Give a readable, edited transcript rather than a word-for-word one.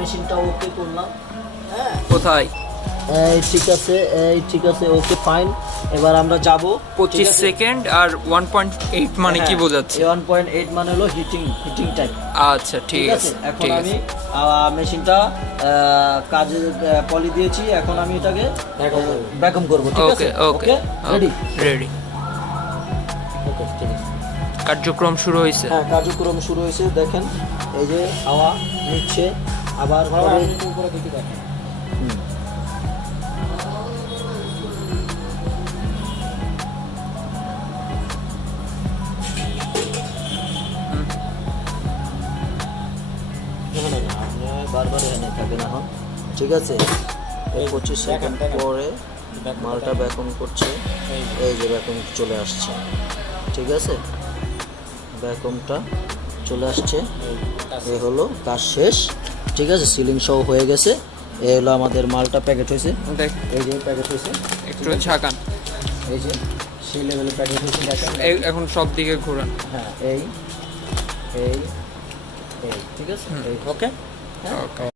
মেশিনটা ওকে করলাম। হ্যাঁ কোথায়? এই ঠিক আছে ওকে ফাইন। এবার আমরা যাব 25 সেকেন্ড আর 1.8 মানে কি বোঝাচ্ছে? 1.8 মানে হলো হিটিং টাইম। আচ্ছা ঠিক আছে। এখন আমি মেশিনটা কাজে পলি দিয়েছি, এখন আমি এটাকে ভ্যাকুয়াম করব। ঠিক আছে ওকে রেডি। ওকে ঠিক আছে, কার্যক্রম শুরু হয়েছে। হ্যাঁ কার্যক্রম শুরু হয়েছে। দেখেন এই যে হাওয়া নিচ্ছে, আবার উপরে দিকে দেখেন। বারবার এখানে থাকেন এখন। ঠিক আছে, এই 25 সেকেন্ড পরে মালটা ভ্যাকুয়াম করছে। এই যে ভ্যাকুয়াম চলে আসছে। ঠিক আছে, ভ্যাকুয়ামটা চলে আসছে। এই হলো কাজ শেষ। ঠিক আছে, সিলিং সহ হয়ে গেছে। এই হলো আমাদের মালটা প্যাকেট হয়েছে। এই যে প্যাকেট হয়েছে, একটু ঝাঁকান। এই যে সেই লেভেলে প্যাকেট হয়েছে। দেখেন এখন সব দিকে ঘোরান। হ্যাঁ এই এই এই ঠিক আছে। ওকে।